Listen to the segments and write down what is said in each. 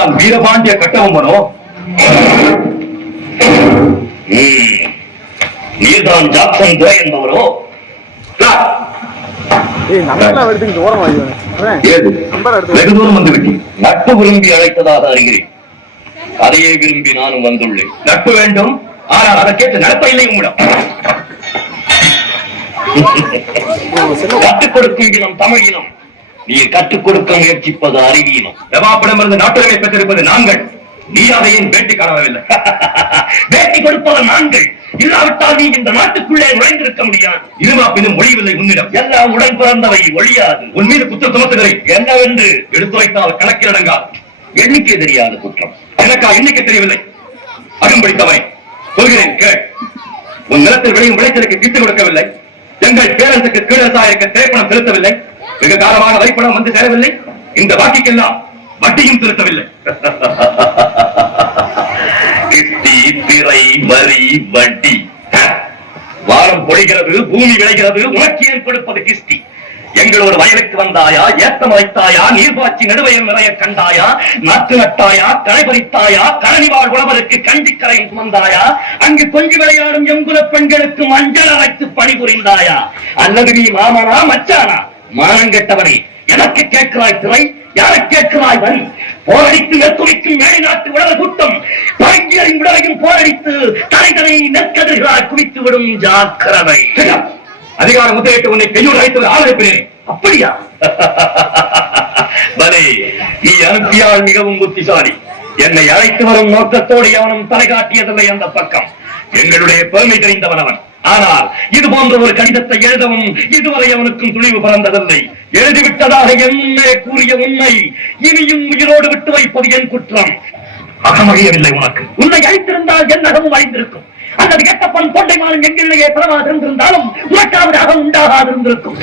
நீதான் வீரபாண்டிய கட்டபொம்மனோ? நீதான் ஜாக்சன் துரை என்பவரோ? வெகு தூரம் வந்து விட்டேன். நட்பு விரும்பி அழைத்ததாக அறிகிறேன். அதையே விரும்பி நானும் வந்துள்ளேன். நட்பு வேண்டும், ஆனால் அதை கேட்டு நட்பு இல்லை உம்மிடம். கற்றுக் கொடுக்கும் இனம் தமிழ் இனம். நீ கற்றுக் கொடுக்க முயற்சிப்பது அறிவியினம். எவாப்பிடமிருந்து நாட்டுரிமை பெற்றிருப்பது நாங்கள். நீ அதையும் பேட்டி காணவில்லை. பேட்டி கொடுப்பது நாங்கள். இல்லாவிட்டால் நீ இந்த நாட்டுக்குள்ளே நுழைந்திருக்க முடியாது. இருமாப்பினும் ஒழிவில்லை உன்னிடம். எல்லாம் உடன் பிறந்தவை ஒழியாது. உன் மீது குற்றம் சுமத்துகிறேன். என்னவென்று எடுத்துரைத்தால் கணக்கில் அடங்காது. எண்ணிக்கை தெரியாத குற்றம். எனக்கா எண்ணிக்கை தெரியவில்லை? அகம்பிடித்தவனை சொல்கிறேன் கேள். உன் நிலத்தில் விளையும் விளைச்சலுக்கு கிட்டு கொடுக்கவில்லை. எங்கள் பேரரசுக்கு கீழசாயக்க திரைப்பணம் செலுத்தவில்லை. மிக காலமாக வரிப்பணம் வந்து சேரவில்லை. இந்த வாக்கிக்கெல்லாம் வட்டியும் செலுத்தவில்லை. கிஸ்தி, திரை, வரி, வட்டி. வானம் பொழிகிறது, பூமி விளைகிறது, உனக்கு ஏன் கொடுப்பது கிஸ்தி? எங்களோட வயலுக்கு வந்தாயா, ஏத்தம் வைத்தாயா, நீர்பாய்ச்சி நடுவயம் நிறைய கண்டாயா, நாட்டு நட்டாயா, களை பறித்தாயா, கழனிவாழ் உழவருக்கு கஞ்சிக்கரை சுமந்தாயா, அங்கு கொஞ்சி விளையாடும் எங்குல பெண்களுக்கு மஞ்சள் அரைத்து பணிபுரிந்தாயா, அல்லது நீ மாமனா மச்சானா? மானங்கெட்டவனே, எனக்கு கேட்கிறாய் திரை, யாரை கேட்கிறாய் வரி? போரடித்து நெற்குறிக்கும் மேலை நாட்டு உலக கூட்டம் பழங்கியரின் உடலையும் போரடித்து தலைதனை நெற்கதிர்களாய் குவித்து விடும் ஜாக்கிரதை. அதிகார முத்தையிட்டு உன்னை கையோடு அழைத்து ஆதரிப்பேன். அப்படியா? பலே, நீ அனுப்பியால் மிகவும் புத்திசாலி. என்னை அழைத்து வரும் நோக்கத்தோடு எவனும் தலை காட்டியதில்லை அந்த பக்கம். எங்களுடைய பெருமை தெரிந்தவன் அவன். ஆனால் இது போன்ற ஒரு கடிதத்தை எழுதவும் இதுவரை அவனுக்கும் துணிவு பிறந்ததில்லை. எழுதிவிட்டதாக என்னே கூறிய உண்மை இனியும் உயிரோடு விட்டு வைப்பது என் குற்றம். அகமழியவில்லை உனக்கு. உன்னை அழித்திருந்தால் என் அகமும் அழிந்திருக்கும். அல்லது கெட்டப்பன் தொண்டைமானும் எங்களிலேயே பிறவாது இருந்திருந்தாலும் உனக்காவது அகம் உண்டாகாது இருந்திருக்கும்.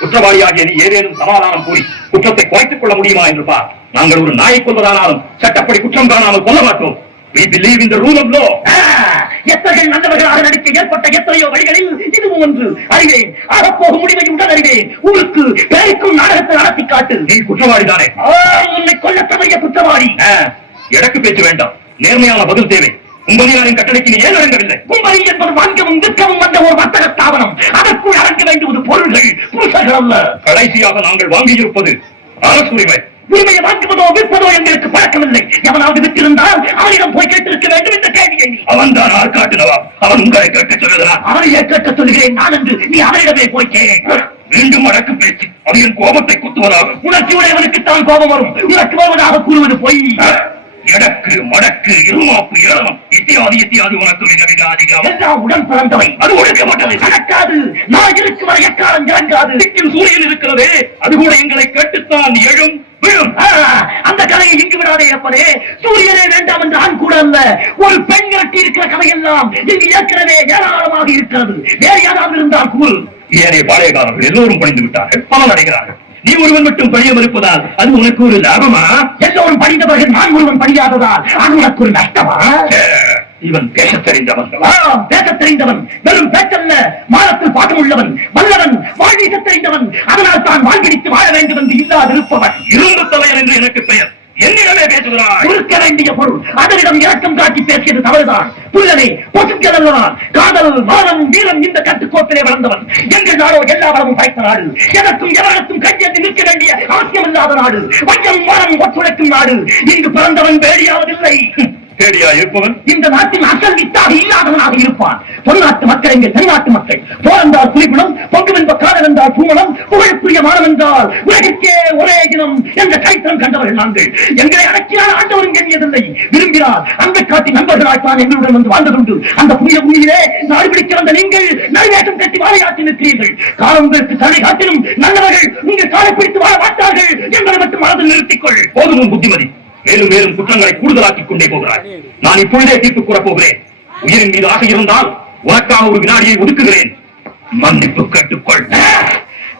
குற்றவாளியாகிய நீ ஏதேனும் சமாதானம் கூறி குற்றத்தை குறைத்துக் கொள்ள முடியுமா என்று பார். நாங்கள் ஒரு நாயை கொள்வதானாலும் சட்டப்படி குற்றம் காணாமல் கொள்ள மாட்டோம். We believe in the rule of law. எத்தகைய நல்லவர்களாக நடிக்க ஏற்பட்ட எத்தனையோ வழிகளில் இதுவும் ஒன்று. அறிவேன், ஆகப்போகும் முடிவை உடன் அறிவேன். ஊருக்கு பேருக்கும் நாடகத்தை நடத்தி காட்டு. நீ குற்றவாளிதானே? உன்னை கொல்ல தவறிய குற்றவாளி. எனக்கு பேச்சு வேண்டாம், நேர்மையான பதில் தேவை. கும்பனியாரின் கட்டளைக்கு நீ ஏன் அடங்கவில்லை? கும்பனி என்பது வாங்கவும் விற்கவும் வந்த ஒரு வர்த்தக ஸ்தாபனம். அதற்குள் அடங்க வேண்டுவது பொருள்கள், புருஷர்கள் அல்ல. கடைசியாக நாங்கள் வாங்கியிருப்பது அரசு உரிமை. உரிமையை வாங்குவதோ விற்பதோ எங்களுக்கு பழக்கமில்லை. எவனாவது விற்றிருந்தால் அவனிடம் போய் கேட்டிருக்க வேண்டும் என்ற கேள்வியை. அவன் தான் ஆட்காட்டுனவா? அவன் உங்களை கேட்க சொல்லுகிறான். அவனையே கேட்க சொல்லுகிறேன் நான் என்று நீ அவனிடமே போய் கேள். மீண்டும் அடக்கு பேச்சு. அது என் கோபத்தை குத்துவதாகும். உனக்கு உடையவனுக்குத்தான் கோபம் வரும். உனக்கு வருவதாக கூறுவது பொய். எடக்கு, மடக்கு, இருமாப்பு, ஏளனம் இத்தியாதி இத்தியாதி உனக்கு மிக மிக அதிகம். எல்லாம் உடன் பிறந்தவை. அது ஒழுக்கப்பட்டது. நடக்காது. நான் இருக்கு வரை எக்காலம் இறங்காது. திக்கில் சூரியன் இருக்கிறதே, அது கூட எங்களை கேட்டுத்தான் எழும் விழும். அந்த கதையை இங்கு விடாதே இருப்பதே. சூரியனே வேண்டாம் என்று ஆண் கூட அல்ல. ஒரு பெண் கட்டி இருக்கிற கதையெல்லாம் இங்கு ஏற்கனவே ஏராளமாக இருக்கிறது. வேறு யாராவது இருந்தால் கூறு. ஏனே பாளையக்காரர்கள் எல்லோரும் பணிந்து விட்டார்கள், பலன் அடைகிறார்கள். நீ ஒருவன் மட்டும் பணிய மறுப்பதால் அது உனக்கு ஒரு லாபமா? எல்லோரும் படித்தவர்கள் நான் ஒருவன் படியாததால் அது உனக்கு ஒரு நஷ்டமா? இவன் பேசத் தெரிந்தவன். பேசத் தெரிந்தவன், வெறும் பேச்சல்ல, மானத்தில் பாட்டம் உள்ளவன், வல்லவன், வாழ்வீசத் தெரிந்தவன். அதனால் தான் வாழ்விடித்து வாழ வேண்டும் என்று இல்லாதிருப்பவன். இரும்பு தலைவன் என்று எனக்கு பெயர். என்னிடமே பேசுகிறான். கொடுக்க வேண்டிய பொருள் அதனிடம் இறக்கம் காட்டி பேசியது தவறுதான். புல்லனை பொசுக்கள் அல்லவன். காதல், மானம், வீரம் இந்த கட்டுக்கோப்பிலே வளர்ந்தவன். எங்கள் நாடோ எல்லா வளமும் படைத்த நாடு. எதற்கும் எவரத்தும் கையெழுந்து நிற்க வேண்டிய அவசியம் இல்லாத நாடு. வஞ்சம், மானம் ஒத்துழைக்கும் நாடு. இங்கு பிறந்தவன் வேடியாவதில்லை. தேடியா இருப்பவன் இந்த நாட்டின் அசல் வித்தாக இல்லாதவனாக இருப்பான். பொன்னாட்டு மக்கள் எங்கள் தனிநாட்டு மக்கள். போரென்றால் குறிப்பிடம், பொங்கும் என்ப காதல் என்றால் பூமணம், புகழுக்குரிய மானம் என்றால் உலகிற்கே ஒரே இனம் என்ற கைத்தனம் கண்டவர்கள் நாங்கள். எங்களை அடக்கினால் ஆண்டவரும் எண்ணியதில்லை. விரும்பினார் அந்த காட்டி நண்பர்களாய்த்தான் எங்களுடன் வந்து வாழ்ந்ததுண்டு. அந்த புதிய பூமியிலே நாடு பிடிக்க வந்த நீங்கள் நடுவேற்றம் கட்டி வாழையாற்றி நிற்கிறீர்கள். காலங்களுக்கு தலை காட்டிலும் நல்லவர்கள் உங்கள் காலை பிடித்து வாழ மாட்டார்கள் என்பதை மட்டும் மனதில் நிறுத்திக்கொள். போதும் புத்திமதி. மேலும் மேலும் குற்றங்களை கூடுதலாக்கிக் கொண்டே போகிறார். நான் இப்பொழுதே தீர்ப்பு கூறப் போகிறேன். உயிரின் மீது ஆசை இருந்தால் உனக்கான ஒரு வினாடியை ஒதுக்குகிறேன். மன்னிப்பு கேட்டுக்கொள்.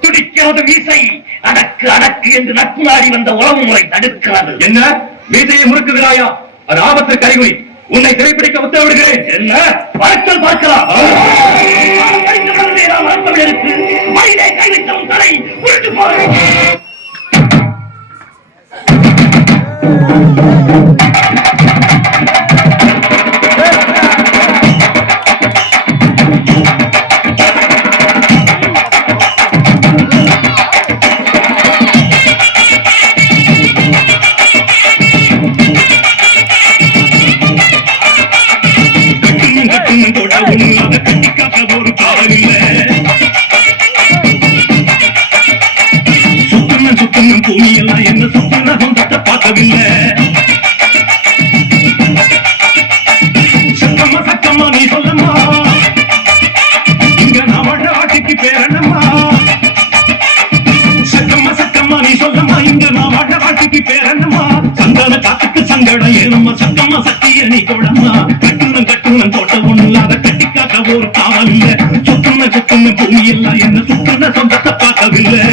துடிக்கிறது மீசை. அடக்கு அடக்கு என்று நட்பு நாடி வந்த உறவு முறை தடுக்கிறது. என்ன மீசையை முறுக்குகிறாயா? அது ஆபத்திற்கு அறிகுறி. உன்னை சிறைப்பிடிக்க உத்தரவிடுகிறேன். என்ன வழக்கல் பார்க்கலாம். மனிதை கைவிட்டவும் தலை உருட்டு போகிறேன். பூமியெல்லாம் என்ன சுத்தின சொந்தத்தை பார்க்கவில்லை. சக்கம்மா சக்கம்மா நீ சொல்லம்மா, இங்க நான் வாழ ஆட்சிக்கு பேரண்ணம்மா. சக்கம்மா சக்கம்மா நீ சொல்லம்மா, இங்க நான் வாழ ஆட்சிக்கு பேரண்ணம்மா. சந்தன காத்துக்கு சங்கடம் ஏனம்மா, சக்கம்மா சக்திய நீ கொடம்மா. கட்டுனம் கட்டுனம் தோட்ட ஒண்ணு அதை கட்டி காக்க ஒரு காவல் இல்ல. சுத்துன சுத்துன பூமியெல்லாம் என்ன சுத்துன சொந்தத்தை பார்க்கவில்லை.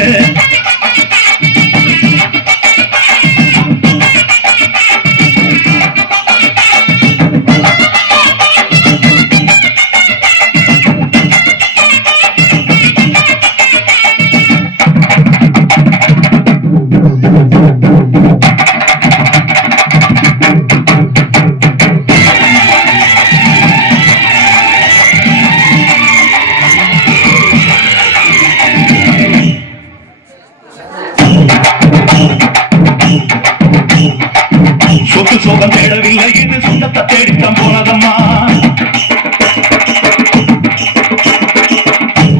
சொத்து சோகம் தேடவில்லை, இது சொந்தத்தை தேடித்தான் போனதம்மா.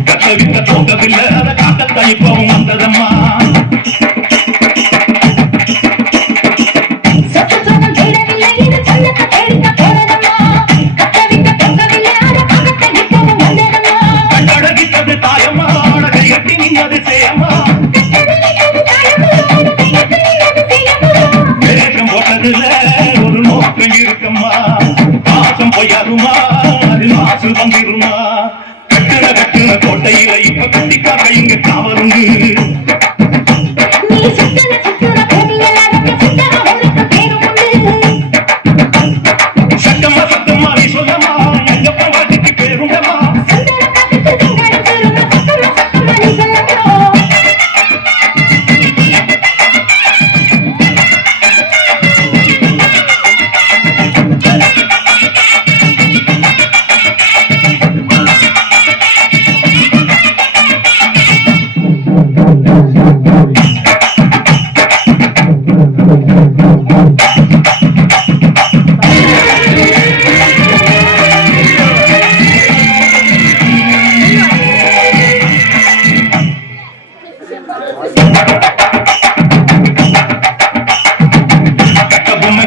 கத்தவித்த தோக்கவில்லை, அதை காக்கத்தான் இப்பவும் வந்ததம்மா. கட்டடகிட்டது தாயம்மா, கை கட்டி நின்னது சேயம்மா. ஒரு நோக்கம் இருக்குமா, பாசம் பொய்யாருமா, அது மாசு வந்திருமா. கட்டுன கட்டுன கோட்டையில இப்ப கட்டிக்காக்க இங்க காவலுண்டு. சக்கம்மா சக்கம்மா நீ சொல்லம்மா, எங்கப்பா வாட்டிக்கு பேருண்டம்மா.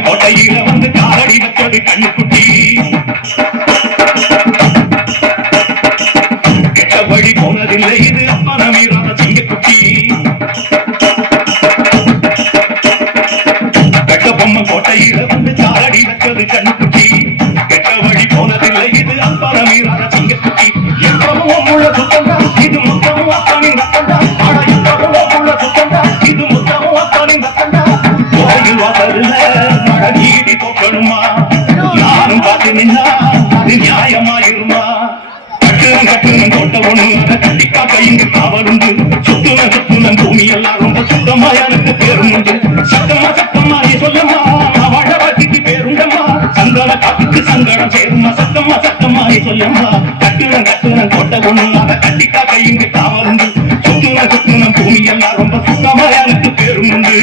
கோட்டையில வந்து காலடி வச்சது கண்ணுக்குட்டி. கெட்ட வழி போனதில்லை, இது அப்பன வீராத சிங்கக்குட்டி. கெட்ட பொம்மை கோட்டையில வந்து காலடி வச்சது கண்ணுக்குட்டி. கெட்ட வழி போனதில்லை, இது அப்பன வீராத சிங்கக்குட்டி. எப்பவும் உள்ள சுத்தம் தான், இது முத்தமும் அப்பனின் ரத்தம் தான். ஆனா எப்பவும் உள்ள சுத்தம் தான், இது முத்தமும் அப்பனின் ரத்தம் தான். கோயில் வாசல்ல நீதி போக்கணுமா, நானும் பார்த்து நின்னா அது நியாயமாயிருமா. கட்டுனம் கட்டுனம் தோட்ட ஒண்ணு அதை கட்டி காக்க இங்கு காவலுண்டு. சுத்துன சுத்துன பூமி எல்லாம் ரொம்ப சுத்தமா எனக்கு பேரும் உண்டு. சத்தமா சத்தமா நீ சொல்லம்மா, நான் வாழ வாட்டிக்கு பேருண்டம்மா. சந்தன காத்துக்கு சங்கடம் சேருமா, சத்தமா சத்தமா நீ சொல்லம்மா. கட்டுனம் கட்டுனம் தோட்ட ஒண்ணு அதை கட்டி காக்க இங்கு காவலுண்டு. சுத்துன சுத்துன பூமி எல்லாம் ரொம்ப சுத்தமா எனக்கு பேரும் உண்டு.